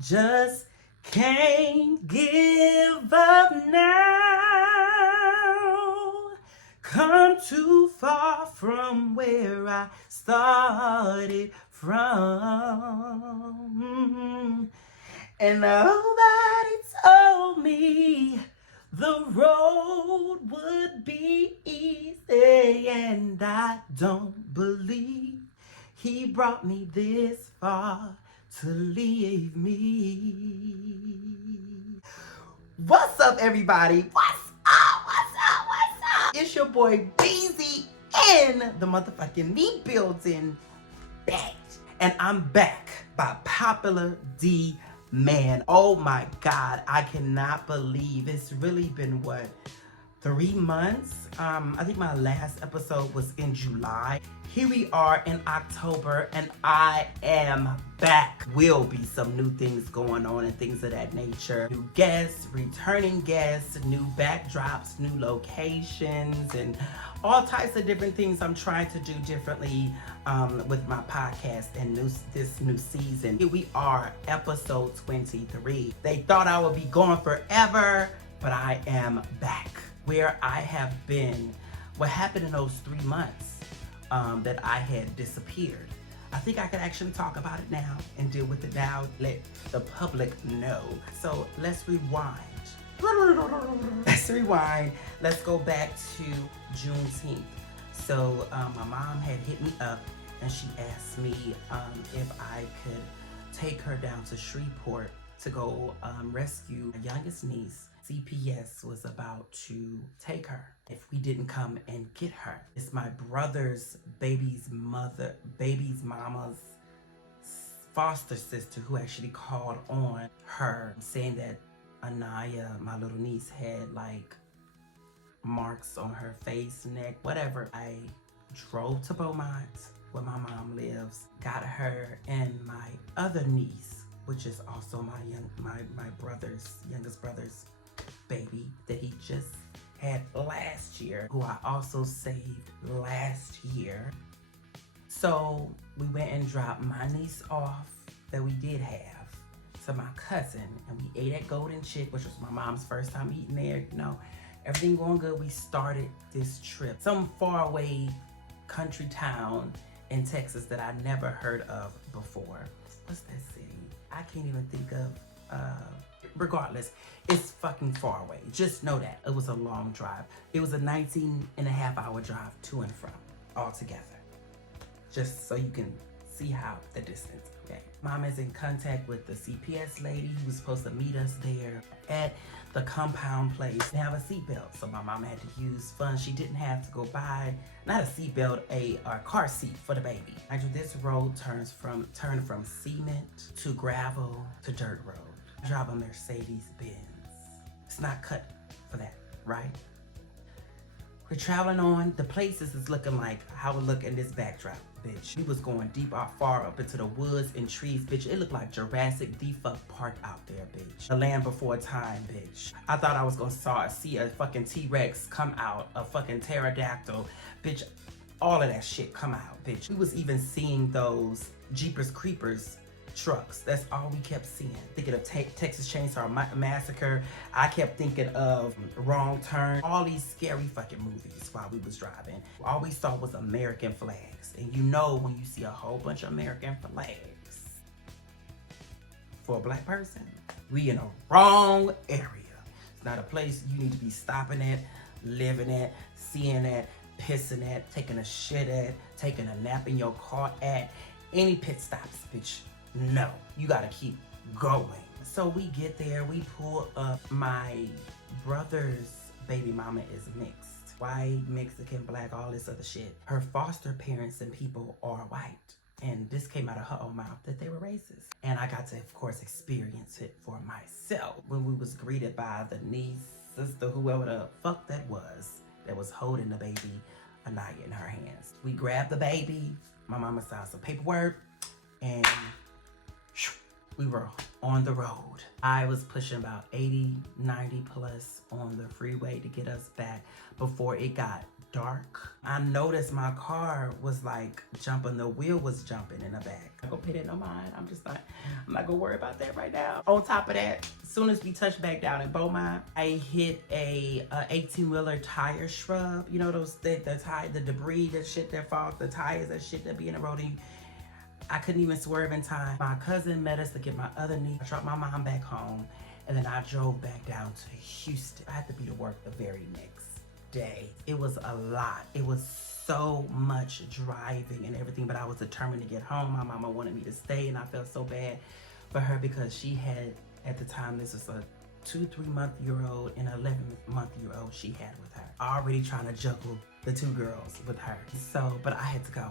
just can't give up now. Come too far from where I started from. And nobody told me the road would be easy. And I don't believe he brought me this far to leave me. What's up, everybody? What's up? What's up? What's up? It's your boy Beezy in the motherfucking me building, bitch. And I'm back by popular demand. Oh my God, I cannot believe it's really been what, 3 months? I think my last episode was in July. Here we are in October and I am back. Will be some new things going on and things of that nature. New guests, returning guests, new backdrops, new locations, and all types of different things I'm trying to do differently with my podcast and this new season. Here we are, episode 23. They thought I would be gone forever, but I am back. Where I have been, what happened in those 3 months that I had disappeared. I think I could actually talk about it now and deal with it now, let the public know. So let's rewind. Let's rewind. Let's go back to Juneteenth. So my mom had hit me up and she asked me if I could take her down to Shreveport to go rescue my youngest niece. CPS was about to take her if we didn't come and get her. It's my brother's baby's mama's foster sister who actually called on her saying that Anaya, my little niece, had like marks on her face, neck, whatever. I drove to Beaumont where my mom lives, got her and my other niece, which is also my youngest brother's baby that he just had last year, who I also saved last year. So we went and dropped my niece off that we did have to my cousin, and we ate at Golden Chick, which was my mom's first time eating there. You know, everything going good. We started this trip, some faraway country town in Texas that I never heard of before. What's that city? I can't even think of. Regardless, it's fucking far away. Just know that. It was a long drive. It was a 19.5-hour drive to and from altogether. Just so you can see how the distance, okay? Mom is in contact with the CPS lady who was supposed to meet us there at the compound place to have a seatbelt. So my mom had to use funds she didn't have to go buy, not a seatbelt, a car seat for the baby. Actually, this road turned from cement to gravel to dirt road. I drive a Mercedes Benz. It's not cut for that, right? We're traveling on. The places is looking like how it look in this backdrop, bitch. We was going deep out, far up into the woods and trees, bitch. It looked like Jurassic D-fuck Park out there, bitch. The land before time, bitch. I thought I was gonna see a fucking T-Rex come out, a fucking pterodactyl, bitch. All of that shit come out, bitch. We was even seeing those Jeepers Creepers trucks. That's all we kept seeing. Thinking of Texas Chainsaw Massacre. I kept thinking of Wrong Turn. All these scary fucking movies while we was driving. All we saw was American flags. And you know when you see a whole bunch of American flags for a black person, we in a wrong area. It's not a place you need to be stopping at, living at, seeing at, pissing at, taking a shit at, taking a nap in your car at. Any pit stops, bitch. No, you gotta keep going. So we get there, we pull up. My brother's baby mama is mixed. White, Mexican, black, all this other shit. Her foster parents and people are white. And this came out of her own mouth that they were racist. And I got to, of course, experience it for myself. When we was greeted by the niece, sister, whoever the fuck that was holding the baby, Anaya, in her hands. We grabbed the baby, my mama signed some paperwork, and we were on the road. I was pushing about 80, 90 plus on the freeway to get us back before it got dark. I noticed my car was like jumping, the wheel was jumping in the back. I'm gonna pay that no mind. I'm not gonna worry about that right now. On top of that, as soon as we touched back down in Beaumont, I hit a 18-wheeler tire shrub. You know those the debris, that shit that falls, the tires, that shit that be in the road. I couldn't even swerve in time. My cousin met us to get my other niece. I dropped my mom back home, and then I drove back down to Houston. I had to be to work the very next day. It was a lot. It was so much driving and everything, but I was determined to get home. My mama wanted me to stay, and I felt so bad for her because she had, at the time, this was a 2-3-month-year-old and an 11-month-year-old she had with her. Already trying to juggle the 2 girls with her. So, but I had to go.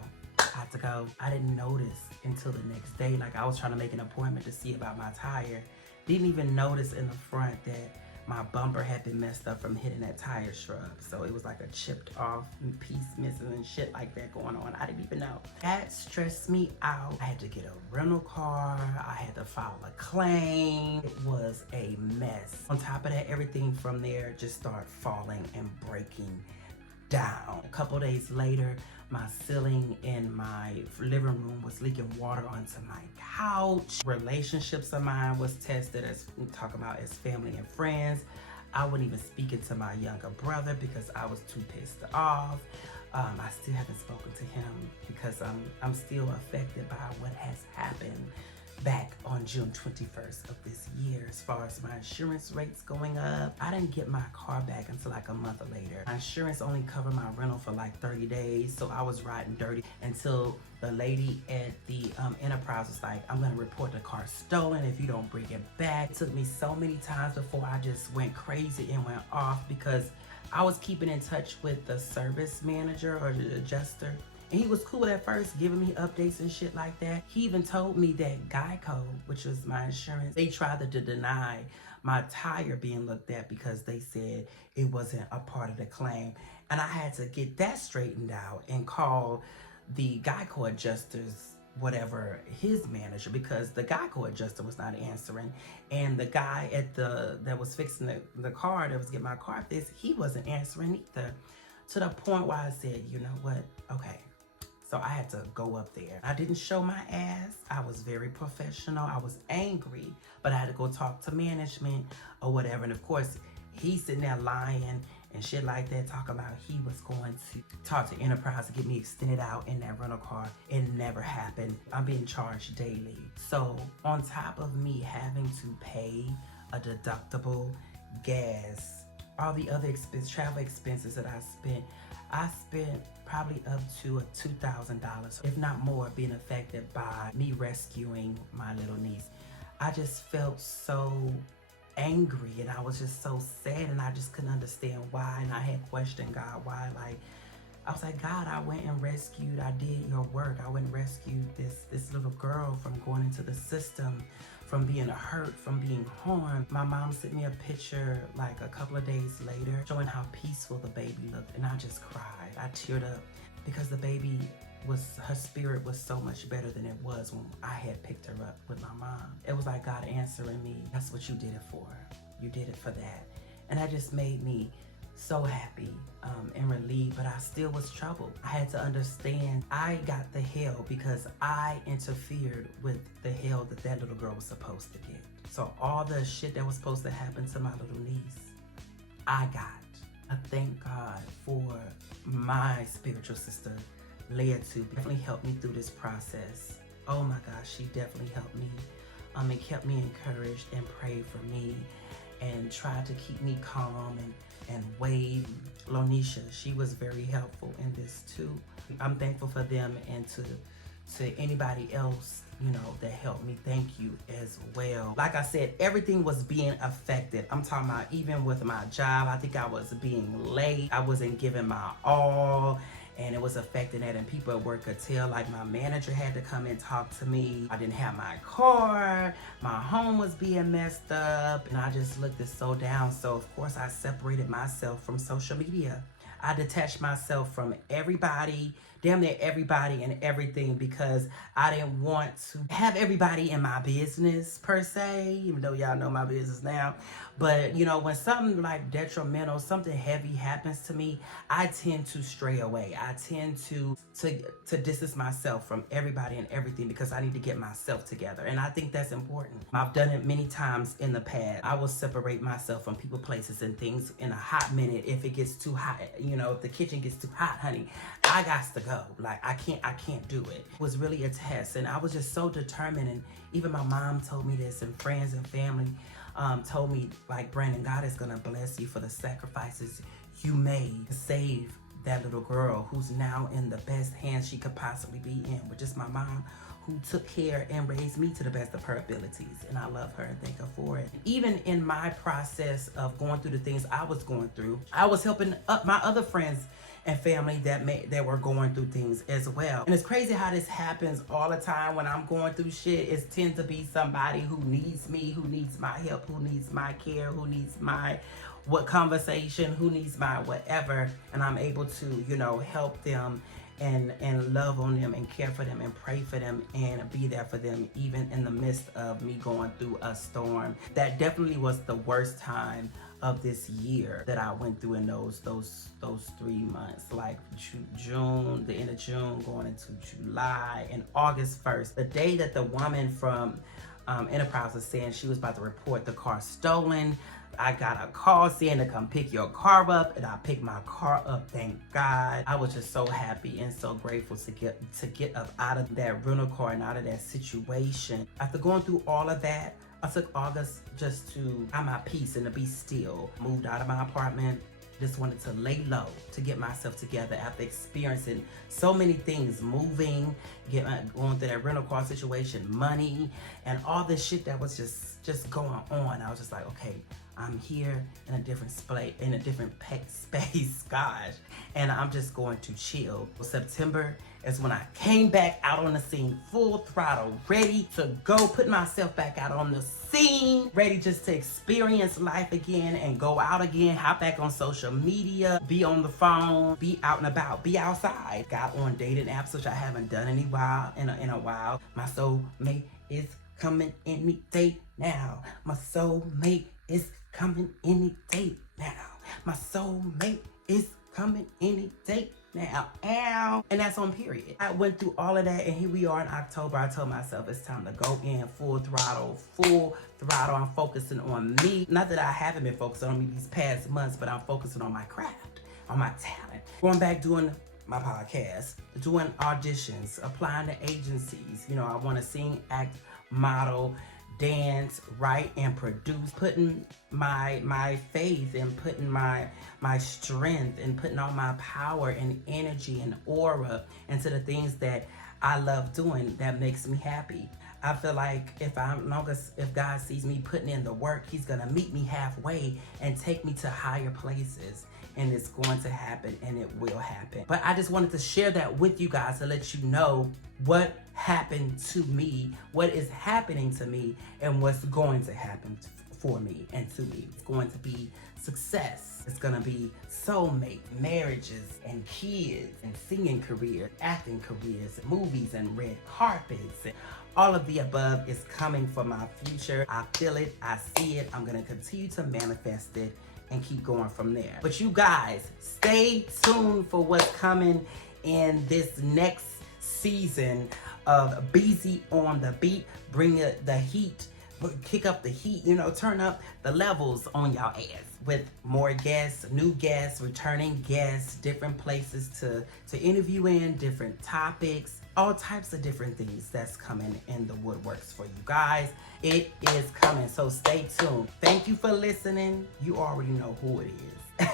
I didn't notice until the next day. Like, I was trying to make an appointment to see about my tire. Didn't even notice in the front that my bumper had been messed up from hitting that tire shrub. So it was like a chipped off piece missing and shit like that going on. I didn't even know. That stressed me out. I had to get a rental car. I had to file a claim. It was a mess. On top of that, everything from there just started falling and breaking down. A couple days later, my ceiling in my living room was leaking water onto my couch. Relationships of mine was tested, as we talk about, as family and friends. I wasn't even speaking to my younger brother because I was too pissed off. I still haven't spoken to him because I'm still affected by what has happened back on June 21st of this year. As far as my insurance rates going up, I didn't get my car back until like a month later. My insurance only covered my rental for like 30 days, so I was riding dirty until the lady at the Enterprise was like, I'm gonna report the car stolen if you don't bring it back. It took me so many times before I just went crazy and went off because I was keeping in touch with the service manager or the adjuster. And he was cool at first, giving me updates and shit like that. He even told me that Geico, which was my insurance, they tried to deny my tire being looked at because they said it wasn't a part of the claim. And I had to get that straightened out and call the Geico adjusters, whatever, his manager, because the Geico adjuster was not answering. And the guy at that was fixing the car, that was getting my car fixed, he wasn't answering either. To the point where I said, you know what, okay. So I had to go up there. I didn't show my ass. I was very professional. I was angry, but I had to go talk to management or whatever. And of course, he's sitting there lying and shit like that, talking about he was going to talk to Enterprise to get me extended out in that rental car. It never happened. I'm being charged daily. So on top of me having to pay a deductible, gas, all the other travel expenses that I spent probably up to a $2,000, if not more, being affected by me rescuing my little niece. I just felt so angry and I was just so sad and I just couldn't understand why. And I had questioned God why. Like, I was like, God, I went and rescued, I did your work. I went and rescued this little girl from going into the system, from being hurt, from being harmed. My mom sent me a picture like a couple of days later showing how peaceful the baby looked, and I just cried. I teared up because the baby her spirit was so much better than it was when I had picked her up with my mom. It was like God answering me. That's what you did it for. You did it for that. And that just made me so happy and relieved, but I still was troubled. I had to understand I got the hell because I interfered with the hell that little girl was supposed to get. So all the shit that was supposed to happen to my little niece, I got. I thank God for my spiritual sister, Leah, to definitely help me through this process. Oh my gosh, she definitely helped me. It kept me encouraged and prayed for me and tried to keep me calm and Wade, Lonisha, she was very helpful in this too. I'm thankful for them, and to anybody else, you know, that helped me, thank you as well. Like I said, everything was being affected. I'm talking about even with my job, I think I was being late. I wasn't giving my all, and it was affecting that, and people at work could tell. Like, my manager had to come and talk to me. I didn't have my car, my home was being messed up, and I just looked so down. So of course I separated myself from social media. I detached myself from everybody damn near everybody and everything, because I didn't want to have everybody in my business per se, even though y'all know my business now. But you know, when something like detrimental, something heavy happens to me, I tend to stray away. I tend to distance myself from everybody and everything, because I need to get myself together. And I think that's important. I've done it many times in the past. I will separate myself from people, places, and things in a hot minute. If it gets too hot, you know, if the kitchen gets too hot, honey, I got to go. Like, I can't do it. It was really a test, and I was just so determined. And even my mom told me this, and friends and family told me, like, Brandon, God is gonna bless you for the sacrifices you made to save that little girl who's now in the best hands she could possibly be in, which is my mom, who took care and raised me to the best of her abilities. And I love her and thank her for it. Even in my process of going through the things I was going through, I was helping up my other friends and family that were going through things as well. And it's crazy how this happens all the time. When I'm going through shit, it tends to be somebody who needs me, who needs my help, who needs my care, who needs my conversation, who needs my whatever, and I'm able to, you know, help them and love on them and care for them and pray for them and be there for them, even in the midst of me going through a storm. That definitely was the worst time of this year that I went through in those 3 months, like June, the end of June, going into July, and August 1st, the day that the woman from Enterprise was saying she was about to report the car stolen. I got a call saying to come pick your car up, and I picked my car up, thank God. I was just so happy and so grateful to get up out of that rental car and out of that situation. After going through all of that, I took August just to have my peace and to be still. Moved out of my apartment, just wanted to lay low, to get myself together after experiencing so many things, moving, going through that rental car situation, money, and all this shit that was just going on. I was just like, okay, I'm here in a different space, gosh, and I'm just going to chill. September is when I came back out on the scene, full throttle, ready to go, put myself back out on the scene, ready just to experience life again and go out again, hop back on social media, be on the phone, be out and about, be outside. Got on dating apps, which I haven't done in a while. My soulmate is coming any day now. My soulmate is coming any day now. My soulmate is coming any day now. Ow. And that's on period. I went through all of that, and here we are in October. I told myself it's time to go in full throttle. I'm focusing on me. Not that I haven't been focusing on me these past months, but I'm focusing on my craft, on my talent. Going back doing my podcast, doing auditions, applying to agencies. You know, I want to sing, act, model, dance, write, and produce, putting my faith and putting my strength and putting all my power and energy and aura into the things that I love doing, that makes me happy. I feel like if God sees me putting in the work, he's gonna meet me halfway and take me to higher places. And it's going to happen, and it will happen. But I just wanted to share that with you guys to let you know what happened to me, what is happening to me, and what's going to happen for me and to me. It's going to be success. It's gonna be soulmate, marriages, and kids, and singing careers, acting careers, movies, and red carpets. And all of the above is coming for my future. I feel it, I see it. I'm gonna continue to manifest it and keep going from there. But you guys, stay tuned for what's coming in this next season of Beezy on the Beat. Bring the heat, kick up the heat, you know, turn up the levels on y'all ass with more guests, new guests, returning guests, different places to interview in, different topics, all types of different things that's coming in the woodworks for you guys. It is coming, so stay tuned. Thank you for listening. You already know who it is.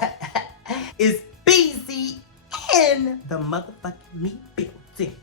It's Beezy in the motherfucking meat building.